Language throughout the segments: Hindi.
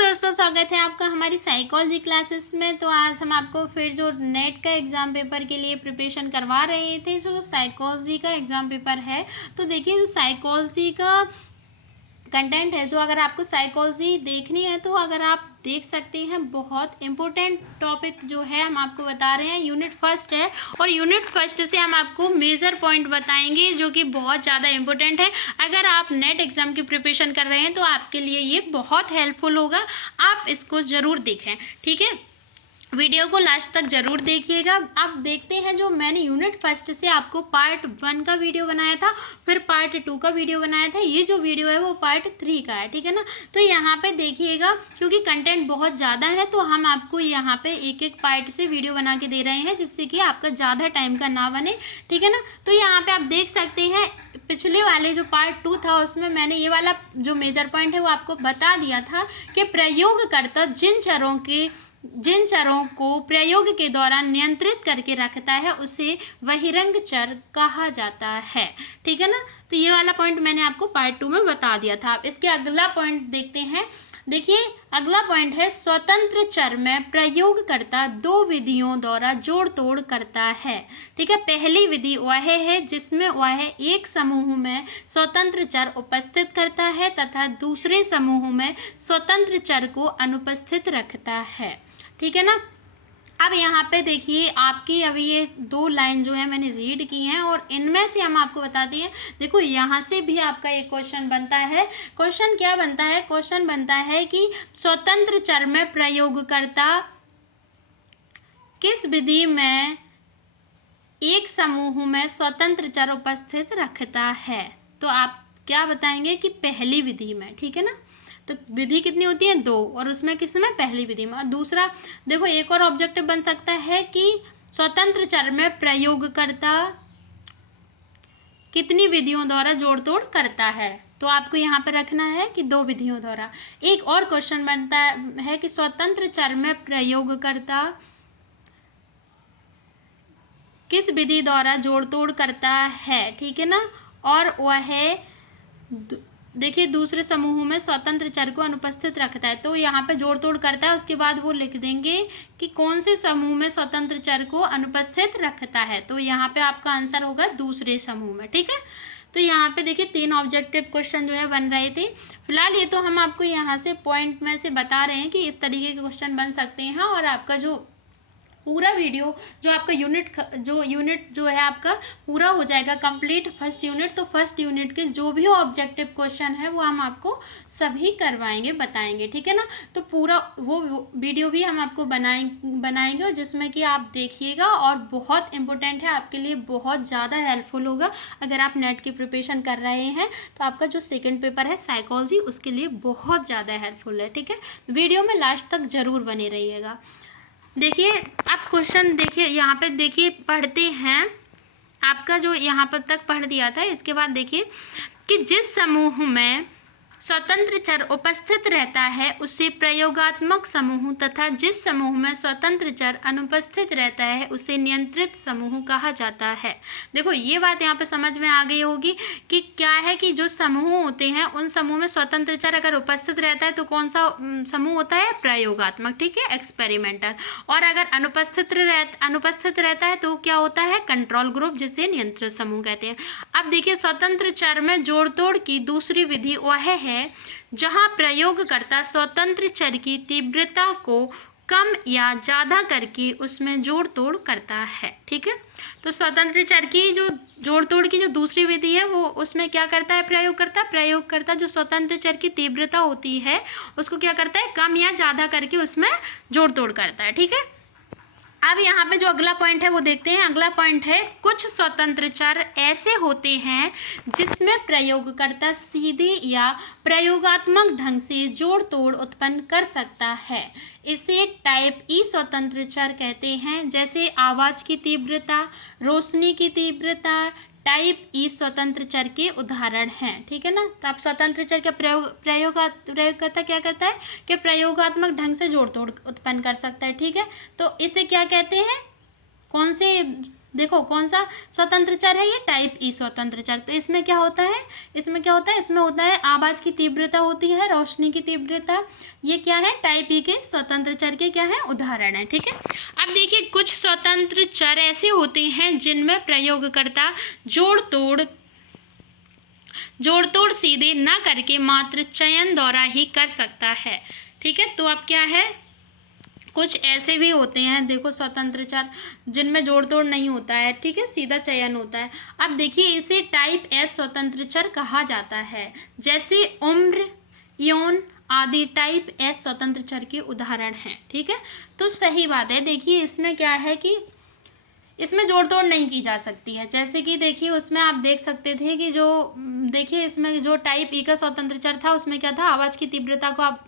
दोस्तों, स्वागत है आपका हमारी साइकोलॉजी क्लासेस में। तो आज हम आपको फिर जो नेट का एग्ज़ाम पेपर के लिए प्रिपरेशन करवा रहे थे, जो साइकोलॉजी का एग्ज़ाम पेपर है। तो देखिए, जो साइकोलॉजी का कंटेंट है, जो अगर आपको साइकोलॉजी देखनी है तो अगर आप देख सकते हैं, बहुत इंपॉर्टेंट टॉपिक जो है हम आपको बता रहे हैं। यूनिट फर्स्ट है और यूनिट फर्स्ट से हम आपको मेजर पॉइंट बताएंगे जो कि बहुत ज़्यादा इंपॉर्टेंट है। अगर आप नेट एग्ज़ाम की प्रिपरेशन कर रहे हैं तो आपके लिए ये बहुत हेल्पफुल होगा। आप इसको ज़रूर देखें, ठीक है। वीडियो को लास्ट तक ज़रूर देखिएगा। अब देखते हैं, जो मैंने यूनिट फर्स्ट से आपको पार्ट 1 का वीडियो बनाया था, फिर पार्ट 2 का वीडियो बनाया था। ये जो वीडियो है वो पार्ट 3 का है, ठीक है ना। तो यहाँ पे देखिएगा, क्योंकि कंटेंट बहुत ज़्यादा है तो हम आपको यहाँ पे एक एक पार्ट से वीडियो बना के दे रहे हैं, जिससे कि आपका ज़्यादा टाइम का ना बने, ठीक है ना। तो यहाँ पर आप देख सकते हैं, पिछले वाले जो पार्ट 2 था उसमें मैंने ये वाला जो मेजर पॉइंट है वो आपको बता दिया था कि प्रयोगकर्ता जिन चरों को प्रयोग के दौरान नियंत्रित करके रखता है उसे बहिरंग चर कहा जाता है, ठीक है ना। तो ये वाला पॉइंट मैंने आपको पार्ट 2 में बता दिया था। अब इसके अगला पॉइंट देखते हैं। देखिए, अगला पॉइंट है, स्वतंत्र चर में प्रयोगकर्ता 2 विधियों द्वारा जोड़ तोड़ करता है, ठीक है। पहली विधि वह है जिसमें वह एक समूह में स्वतंत्र चर उपस्थित करता है तथा दूसरे समूह में स्वतंत्र चर को अनुपस्थित रखता है, ठीक है ना। अब यहाँ पे देखिए, आपकी अभी ये 2 लाइन जो है मैंने रीड की हैं और इनमें से हम आपको बताते हैं। देखो, यहाँ से भी आपका एक क्वेश्चन बनता है। क्वेश्चन क्या बनता है? क्वेश्चन बनता है कि स्वतंत्र चर में प्रयोगकर्ता किस विधि में एक समूह में स्वतंत्र चर उपस्थित रखता है। तो आप क्या बताएंगे कि पहली विधि में, ठीक है ना। तो विधि कितनी होती है? 2, और उसमें किसमें? पहली विधि में। और दूसरा देखो, एक और ऑब्जेक्टिव बन सकता है कि स्वतंत्र चर में प्रयोगकर्ता कितनी विधियों द्वारा जोड़ तोड़ करता है। तो आपको यहाँ पर रखना है कि 2 विधियों द्वारा। एक और क्वेश्चन बनता है कि स्वतंत्र चर में प्रयोगकर्ता किस विधि द्वारा जोड़ तोड़ करता है, ठीक है ना। और वह देखिए, दूसरे समूह में स्वतंत्र चर को अनुपस्थित रखता है। तो यहाँ पे जोड़ तोड़ करता है, उसके बाद वो लिख देंगे कि कौन से समूह में स्वतंत्र चर को अनुपस्थित रखता है। तो यहाँ पे आपका आंसर होगा दूसरे समूह में, ठीक है। तो यहाँ पे देखिए, 3 ऑब्जेक्टिव क्वेश्चन जो है बन रहे थे। फिलहाल ये तो हम आपको यहाँ से पॉइंट में से बता रहे हैं कि इस तरीके के क्वेश्चन बन सकते हैं। और आपका जो पूरा वीडियो, जो आपका यूनिट जो है आपका पूरा हो जाएगा कंप्लीट, फर्स्ट यूनिट। तो फर्स्ट यूनिट के जो भी ऑब्जेक्टिव क्वेश्चन है वो हम आपको सभी करवाएंगे, बताएंगे, ठीक है ना। तो पूरा वो वीडियो भी हम आपको बनाएंगे और जिसमें कि आप देखिएगा, और बहुत इंपॉर्टेंट है आपके लिए, बहुत ज़्यादा हेल्पफुल होगा। अगर आप नेट की प्रिपरेशन कर रहे हैं तो आपका जो सेकेंड पेपर है साइकोलॉजी, उसके लिए बहुत ज़्यादा हेल्पफुल है, ठीक है। वीडियो में लास्ट तक ज़रूर बने रहिएगा। देखिए, आप क्वेश्चन देखिए, यहाँ पे देखिए, पढ़ते हैं। आपका जो यहाँ पर तक पढ़ दिया था, इसके बाद देखिए कि जिस समूह में स्वतंत्र चर उपस्थित रहता है उसे प्रयोगात्मक समूह तथा जिस समूह में स्वतंत्र चर अनुपस्थित रहता है उसे नियंत्रित समूह कहा जाता है। देखो, ये बात यहाँ पे समझ में आ गई होगी कि क्या है कि जो समूह होते हैं उन समूह में स्वतंत्र चर अगर उपस्थित रहता है तो कौन सा समूह होता है? प्रयोगात्मक, ठीक है, एक्सपेरिमेंटल। और अगर अनुपस्थित रहता है तो क्या होता है? कंट्रोल ग्रुप, जिसे नियंत्रित समूह कहते हैं। अब देखिए, स्वतंत्र चर में जोड़ तोड़ की दूसरी विधि वह है जहां प्रयोगकर्ता स्वतंत्र चर की तीव्रता को कम या ज़्यादा करके उसमें जोड़ तोड़ करता है, ठीक है। तो स्वतंत्र चर की जो जोड़ तोड़ की जो दूसरी विधि है वो उसमें क्या करता है? प्रयोगकर्ता जो स्वतंत्र चर की तीव्रता होती है उसको क्या करता है? कम या ज़्यादा करके उसमें जोड़ तोड़ करता है, ठीक है। अब यहाँ पे जो अगला पॉइंट है वो देखते हैं। अगला पॉइंट है, कुछ स्वतंत्र चर ऐसे होते हैं जिसमें प्रयोगकर्ता सीधे या प्रयोगात्मक ढंग से जोड़ तोड़ उत्पन्न कर सकता है। इसे टाइप ई स्वतंत्र चर कहते हैं, जैसे आवाज़ की तीव्रता, रोशनी की तीव्रता। टाइप ई स्वतंत्र चर के उदाहरण हैं, ठीक है ना। तो आप स्वतंत्र चर का प्रयोगकर्ता क्या करता है कि प्रयोगात्मक ढंग से जोड़ तोड़ उत्पन्न कर सकता है, ठीक है। तो इसे क्या कहते हैं? कौन से देखो कौन सा स्वतंत्र चर है, ये टाइप ई स्वतंत्र चर। तो इसमें क्या होता है, इसमें क्या होता है, इसमें होता है आवाज की तीव्रता होती है, रोशनी की तीव्रता। ये क्या है, टाइप ई के स्वतंत्र चर के क्या है, उदाहरण है। ठीक है, अब देखिए कुछ स्वतंत्र चर ऐसे होते हैं जिनमें प्रयोगकर्ता जोड़ तोड़ सीधे ना करके मात्र चयन द्वारा ही कर सकता है। ठीक है, तो अब क्या है, कुछ ऐसे भी होते हैं देखो स्वतंत्र चर जिनमें जोड़ तोड़ नहीं होता है, ठीक है, सीधा चयन होता है। अब देखिए इसे टाइप एस स्वतंत्र चर कहा जाता है, जैसे उम्र, यौन आदि टाइप एस स्वतंत्र चर के उदाहरण हैं। ठीक है, तो सही बात है। देखिए इसमें क्या है कि इसमें जोड़ तोड़ नहीं की जा सकती है। जैसे कि देखिए उसमें आप देख सकते थे कि जो देखिए इसमें जो टाइप ई का स्वतंत्र चर था उसमें क्या था, आवाज़ की तीव्रता को आप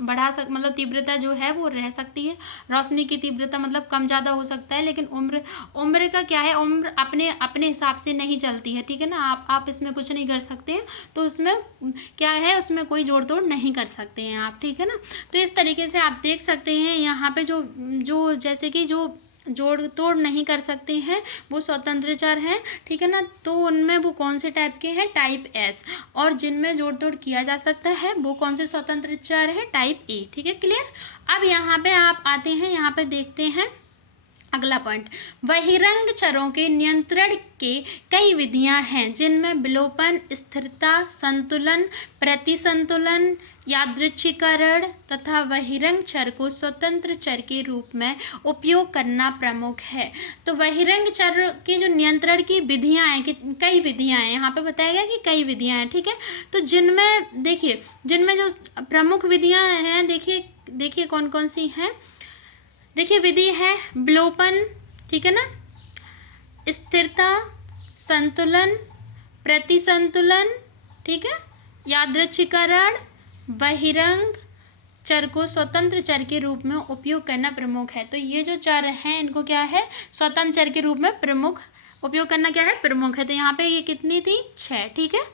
मतलब तीव्रता जो है वो रह सकती है, रोशनी की तीव्रता मतलब कम ज़्यादा हो सकता है, लेकिन उम्र का क्या है, उम्र अपने हिसाब से नहीं चलती है। ठीक है ना, आप इसमें कुछ नहीं कर सकते हैं, तो उसमें क्या है, उसमें कोई जोड़ तोड़ नहीं कर सकते हैं आप। ठीक है ना, तो इस तरीके से आप देख सकते हैं यहाँ पे जो जैसे कि जो जोड़ तोड़ नहीं कर सकते हैं वो स्वतंत्र चर हैं। ठीक है ना, तो उनमें वो कौन से टाइप के हैं, टाइप एस। और जिनमें जोड़ तोड़ किया जा सकता है वो कौन से स्वतंत्र चर है, टाइप ई। ठीक है, क्लियर। अब यहाँ पे आप आते हैं, यहाँ पे देखते हैं अगला पॉइंट, बहिरंग चरों के नियंत्रण के कई विधियां हैं जिनमें विलोपन, स्थिरता, संतुलन, प्रतिसंतुलन, यादृच्छिकरण तथा बहिरंग चर को स्वतंत्र चर के रूप में उपयोग करना प्रमुख है। तो बहिरंग चर के जो नियंत्रण की विधियां हैं, कि कई विधियां हैं, यहाँ पे बताया गया कि कई विधियां हैं। ठीक है, तो जिनमें देखिए जिनमें जो प्रमुख विधियां हैं, देखिए कौन कौन सी हैं। देखिए विधि है विलोपन, ठीक है ना, स्थिरता, संतुलन, प्रतिसंतुलन, ठीक है, यादृच्छिकरण, बहिरंग चर को स्वतंत्र चर के रूप में उपयोग करना प्रमुख है। तो ये जो चर हैं इनको क्या है, स्वतंत्र चर के रूप में प्रमुख उपयोग करना क्या है, प्रमुख है। तो यहाँ पे ये कितनी थी, 6। ठीक है,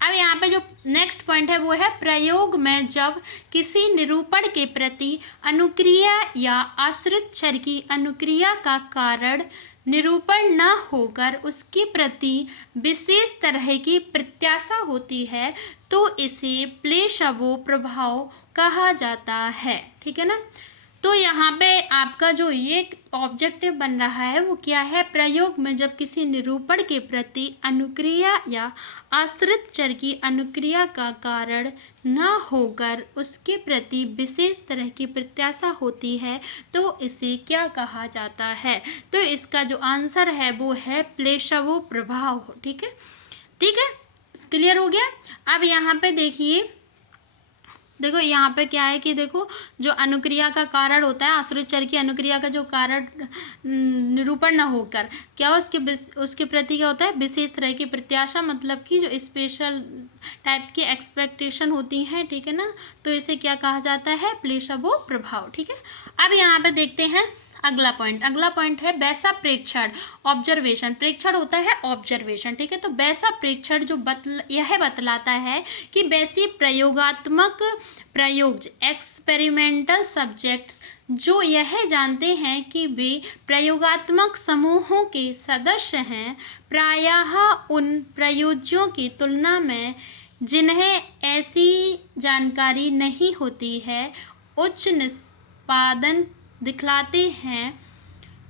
अब यहाँ पे जो नेक्स्ट पॉइंट है वो है प्रयोग में जब किसी निरूपण के प्रति अनुक्रिया या आश्रित चर की अनुक्रिया का कारण निरूपण न होकर उसके प्रति विशेष तरह की प्रत्याशा होती है तो इसे प्लेशवो प्रभाव कहा जाता है। ठीक है ना, तो यहाँ पे आपका जो ये ऑब्जेक्टिव बन रहा है वो क्या है, प्रयोग में जब किसी निरूपण के प्रति अनुक्रिया या आश्रित चर की अनुक्रिया का कारण न होकर उसके प्रति विशेष तरह की प्रत्याशा होती है तो इसे क्या कहा जाता है। तो इसका जो आंसर है वो है प्लेशवो प्रभाव। ठीक है, ठीक है, क्लियर हो गया। अब यहाँ पे देखो यहाँ पे क्या है कि देखो जो अनुक्रिया का कारण होता है, आश्रित चर की अनुक्रिया का जो कारण निरूपण न होकर क्या उसके प्रति क्या होता है, विशेष तरह की प्रत्याशा, मतलब कि जो स्पेशल टाइप की एक्सपेक्टेशन होती हैं। ठीक है ना, तो इसे क्या कहा जाता है, प्लेशवो प्रभाव। ठीक है, अब यहाँ पे देखते हैं अगला पॉइंट है वैसा प्रेक्षण, ऑब्जर्वेशन। प्रेक्षण होता है ऑब्जर्वेशन। ठीक है, तो वैसा प्रेक्षण जो यह बतलाता है कि वैसी प्रयोगात्मक प्रयोज्य एक्सपेरिमेंटल सब्जेक्ट्स जो यह जानते हैं कि वे प्रयोगात्मक समूहों के सदस्य हैं, प्रायः उन प्रयोज्यों की तुलना में जिन्हें ऐसी जानकारी नहीं होती है, उच्च निष्पादन दिखलाते हैं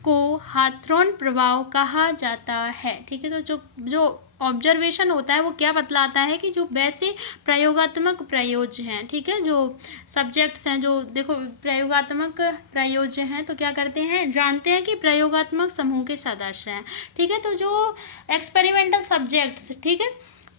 को हाथ्रोन प्रभाव कहा जाता है। ठीक है, तो जो ऑब्जर्वेशन होता है वो क्या बतलाता है कि जो वैसे प्रयोगात्मक प्रयोज्य हैं, ठीक है, जो सब्जेक्ट्स हैं, जो देखो प्रयोगात्मक प्रयोज्य हैं तो क्या करते हैं, जानते हैं कि प्रयोगात्मक समूह के सदस्य हैं। ठीक है, तो जो एक्सपेरिमेंटल सब्जेक्ट्स, ठीक है,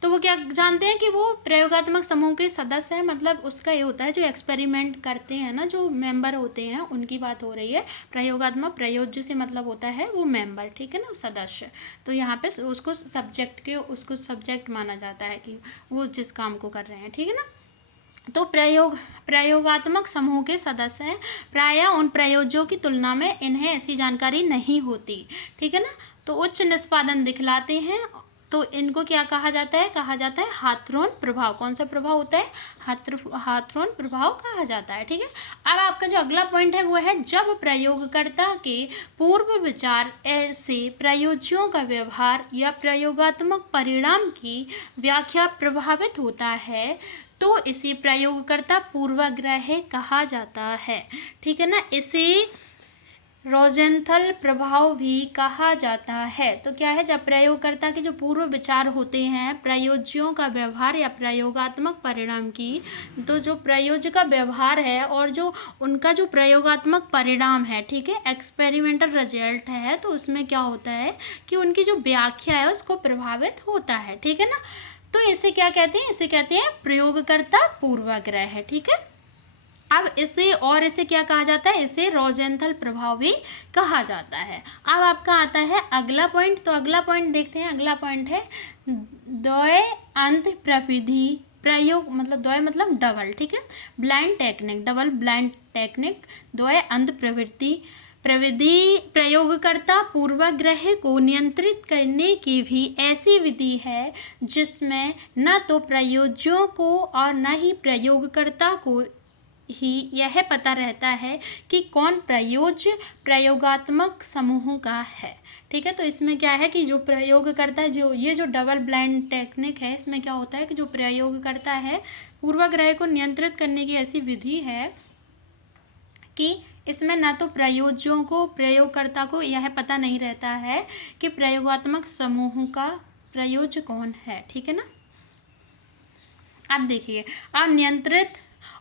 तो वो क्या जानते हैं कि वो प्रयोगात्मक समूह के सदस्य हैं। मतलब उसका ये होता है जो एक्सपेरिमेंट करते हैं ना, जो मेंबर होते हैं उनकी बात हो रही है। प्रयोगात्मक प्रयोज्य से मतलब होता है वो मेंबर, ठीक है ना, सदस्य। तो यहाँ पे उसको सब्जेक्ट माना जाता है कि वो जिस काम को कर रहे हैं। ठीक है ना, तो प्रयोगात्मक समूह के सदस्य हैं, प्रायः उन प्रयोज्यों की तुलना में इन्हें ऐसी जानकारी नहीं होती। ठीक है ना, तो उच्च निष्पादन दिखलाते हैं तो इनको क्या कहा जाता है? कहा जाता है हाथरोन प्रभाव। कौन सा प्रभाव होता है? हाथरोन प्रभाव कहा जाता है। ठीक है, अब आपका जो अगला पॉइंट है वो है जब प्रयोगकर्ता के पूर्व विचार ऐसे प्रयोज्यों का व्यवहार या प्रयोगात्मक परिणाम की व्याख्या प्रभावित होता है तो इसे प्रयोगकर्ता पूर्वाग्रह कहा जाता है। ठीक है ना, इसे रोजेंथल प्रभाव भी कहा जाता है। तो क्या है? जब प्रयोगकर्ता के जो पूर्व विचार होते हैं प्रयोज्यों का व्यवहार या प्रयोगात्मक परिणाम की, तो जो प्रयोज्य का व्यवहार है और जो उनका जो प्रयोगात्मक परिणाम है, ठीक है, एक्सपेरिमेंटल रिजल्ट है, तो उसमें क्या होता है कि उनकी जो व्याख्या है उसको प्रभावित होता है। ठीक है ना, तो इसे क्या कहते हैं? इसे कहते हैं प्रयोगकर्ता पूर्वाग्रह है। ठीक है, अब इसे क्या कहा जाता है? इसे रोजेंथल प्रभाव भी कहा जाता है। अब आपका आता है अगला पॉइंट। तो अगला पॉइंट देखते हैं। अगला पॉइंट है द्वय अंत प्रविधि प्रयोग, मतलब द्वय मतलब डबल। ठीक है, blind technique, double blind technique, द्वय अंत प्रवृत्ति प्रविधि प्रयोगकर्ता पूर्वाग्रह को नियंत्रित करने की भी ऐसी विधि है जिसमें न तो प्रयोज्यों को और न ही प्रयोगकर्ता को ही यह पता रहता है कि कौन प्रयोज्य प्रयोगात्मक समूहों का है। ठीक है, तो इसमें क्या है कि जो प्रयोग करता है, जो ये जो डबल ब्लाइंड टेक्निक है, इसमें क्या होता है कि जो प्रयोग करता है पूर्वाग्रह को नियंत्रित करने की ऐसी विधि है कि इसमें न तो प्रयोज्यों को प्रयोगकर्ता को यह पता नहीं रहता है कि प्रयोगात्मक समूहों का प्रयोज्य कौन है। ठीक है ना, अब देखिए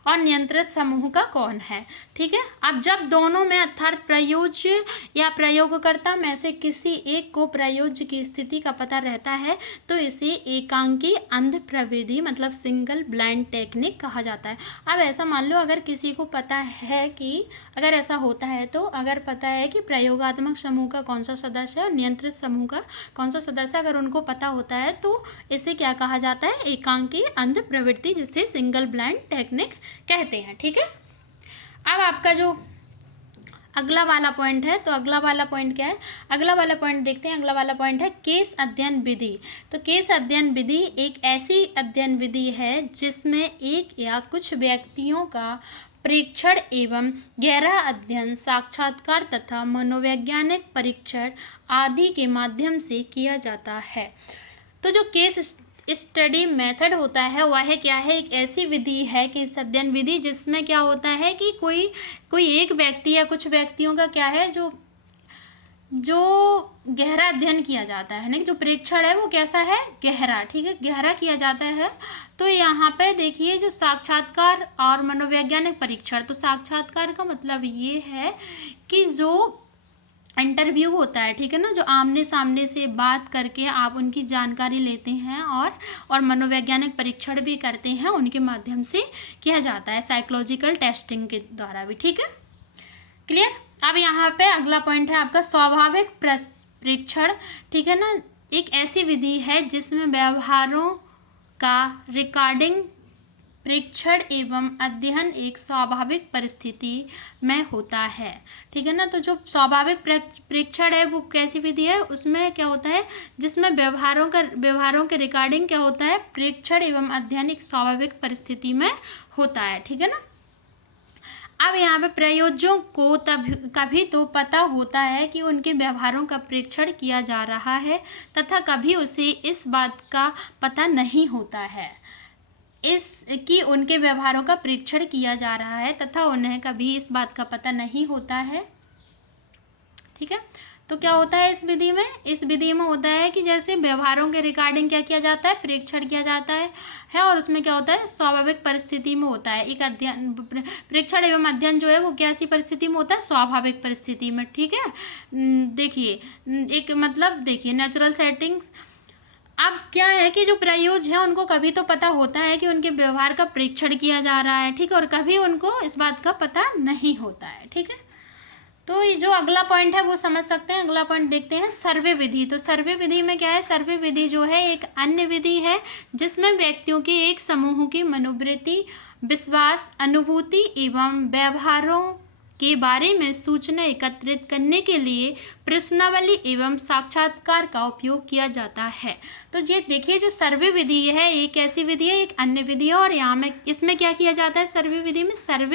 नियंत्रित समूह का कौन है। ठीक है, अब जब दोनों में अर्थात प्रयोज्य या प्रयोगकर्ता में से किसी एक को प्रयोज्य की स्थिति का पता रहता है तो इसे एकांकी अंध प्रविधि मतलब सिंगल ब्लाइंड टेक्निक कहा जाता है। अब ऐसा मान लो अगर किसी को पता है कि अगर ऐसा होता है तो अगर पता है कि प्रयोगात्मक समूह का कौन सा सदस्य है और नियंत्रित समूह का कौन सा सदस्य, अगर उनको पता होता है तो इसे क्या कहा जाता है? एकांकी अंध प्रवृत्ति, जिसे सिंगल ब्लाइंड टेक्निक कहते हैं। ठीक है, अब आपका जो अगला वाला पॉइंट है, तो अगला वाला पॉइंट क्या है? अगला वाला पॉइंट देखते हैं। अगला वाला पॉइंट है केस अध्ययन विधि। तो केस अध्ययन विधि एक ऐसी अध्ययन विधि है जिसमें एक या कुछ व्यक्तियों का प्रेक्षण एवं गहरा अध्ययन, साक्षात्कार तथा मनोवैज्ञानिक परीक्षण आदि के माध्यम से किया जाता है। तो जो केस स्टडी मेथड होता है वह क्या है? एक ऐसी विधि है कि अध्ययन विधि जिसमें क्या होता है कि कोई एक व्यक्ति या कुछ व्यक्तियों का क्या है जो गहरा अध्ययन किया जाता है ना, जो प्रेक्षण है वो कैसा है? गहरा। ठीक है, गहरा किया जाता है। तो यहाँ पे देखिए जो साक्षात्कार और मनोवैज्ञानिक परीक्षण, तो साक्षात्कार का मतलब ये है कि जो इंटरव्यू होता है, ठीक है ना, जो आमने सामने से बात करके आप उनकी जानकारी लेते हैं और मनोवैज्ञानिक परीक्षण भी करते हैं, उनके माध्यम से किया जाता है, साइकोलॉजिकल टेस्टिंग के द्वारा भी। ठीक है, क्लियर। अब यहाँ पे अगला पॉइंट है आपका स्वाभाविक परीक्षण। ठीक है ना, एक ऐसी विधि है जिसमें व्यवहारों का रिकॉर्डिंग प्रेक्षण एवं अध्ययन एक स्वाभाविक परिस्थिति में होता है। ठीक है ना, तो जो स्वाभाविक प्रेक्षण है वो कैसी विधि है? उसमें क्या होता है? जिसमें व्यवहारों के रिकॉर्डिंग क्या होता है? प्रेक्षण एवं अध्ययन एक स्वाभाविक परिस्थिति में होता है। ठीक है ना, अब यहाँ पे प्रयोज्यों को कभी तो पता होता है कि उनके व्यवहारों का प्रेक्षण किया जा रहा है तथा कभी उसे इस बात का पता नहीं होता है कि उनके व्यवहारों का परीक्षण किया जा रहा है तथा उन्हें कभी इस बात का पता नहीं होता है। ठीक है, तो क्या होता है इस विधि में? इस विधि में होता है कि जैसे व्यवहारों के रिकॉर्डिंग क्या किया जाता है? परीक्षण किया जाता है और उसमें क्या होता है? स्वाभाविक परिस्थिति में होता है। एक अध्ययन परीक्षण एवं अध्ययन जो है वो कैसी परिस्थिति में होता है? स्वाभाविक परिस्थिति में। ठीक है, देखिए एक मतलब देखिए नेचुरल सेटिंग। अब क्या है कि जो प्रयोज्य है उनको कभी तो पता होता है कि उनके व्यवहार का परीक्षण किया जा रहा है, ठीक है, और कभी उनको इस बात का पता नहीं होता है। ठीक है, तो ये जो अगला पॉइंट है वो समझ सकते हैं। अगला पॉइंट देखते हैं सर्वे विधि। तो सर्वे विधि में क्या है? सर्वे विधि जो है एक अन्य विधि है जिसमें व्यक्तियों के एक समूह की मनोवृत्ति, विश्वास, अनुभूति एवं व्यवहारों के बारे में सूचना एकत्रित करने के लिए प्रश्नावली एवं साक्षात्कार का उपयोग किया जाता है। तो ये देखिए, जो सर्वे विधि है एक ऐसी विधि है, एक अन्य विधि है, और यहाँ में इसमें क्या किया जाता है सर्वे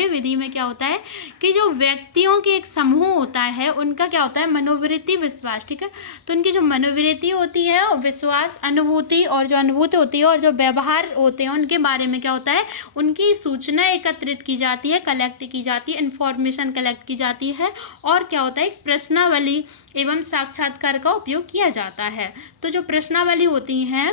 विधि में क्या होता है कि जो व्यक्तियों के एक समूह होता है उनका क्या होता है मनोवृत्ति, विश्वास, ठीक है। तो उनकी जो मनोवृत्ति होती है और विश्वास, अनुभूति, और जो अनुभूति होती है और जो व्यवहार होते हैं उनके बारे में क्या होता है उनकी सूचना एकत्रित की जाती है, कलेक्ट की जाती है, इन्फॉर्मेशन कलेक्ट की जाती है, और क्या होता है प्रश्नावली एवं साक्षात्कार का उपयोग किया जाता है। तो जो प्रश्नावली होती हैं,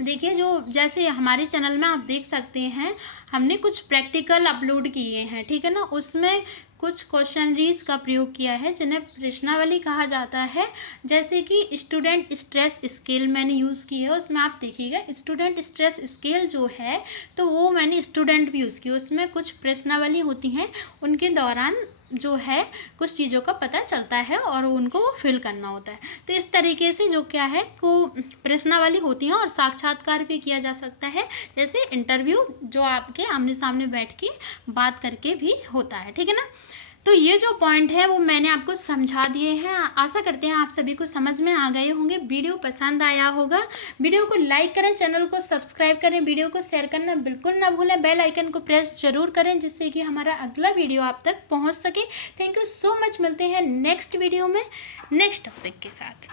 देखिए जो जैसे हमारे चैनल में आप देख सकते हैं हमने कुछ प्रैक्टिकल अपलोड किए हैं, ठीक है ना। उसमें कुछ क्वेश्चनरीज का प्रयोग किया है जिन्हें प्रश्नावली कहा जाता है। जैसे कि स्टूडेंट स्ट्रेस स्केल मैंने यूज़ की है, उसमें आप देखिएगा स्टूडेंट स्ट्रेस स्केल जो है तो वो मैंने स्टूडेंट भी यूज़ की, उसमें कुछ प्रश्नावली होती हैं, उनके दौरान जो है कुछ चीज़ों का पता चलता है और उनको फिल करना होता है। तो इस तरीके से जो क्या है को प्रश्नावली होती है, और साक्षात्कार भी किया जा सकता है, जैसे इंटरव्यू जो आपके आमने सामने बैठ के बात करके भी होता है, ठीक है ना। तो ये जो पॉइंट है वो मैंने आपको समझा दिए हैं। आशा करते हैं आप सभी को समझ में आ गए होंगे, वीडियो पसंद आया होगा। वीडियो को लाइक करें, चैनल को सब्सक्राइब करें, वीडियो को शेयर करना बिल्कुल ना भूलें, बेल आइकन को प्रेस जरूर करें जिससे कि हमारा अगला वीडियो आप तक पहुंच सके। थैंक यू सो मच, मिलते हैं नेक्स्ट वीडियो में नेक्स्ट टॉपिक के साथ।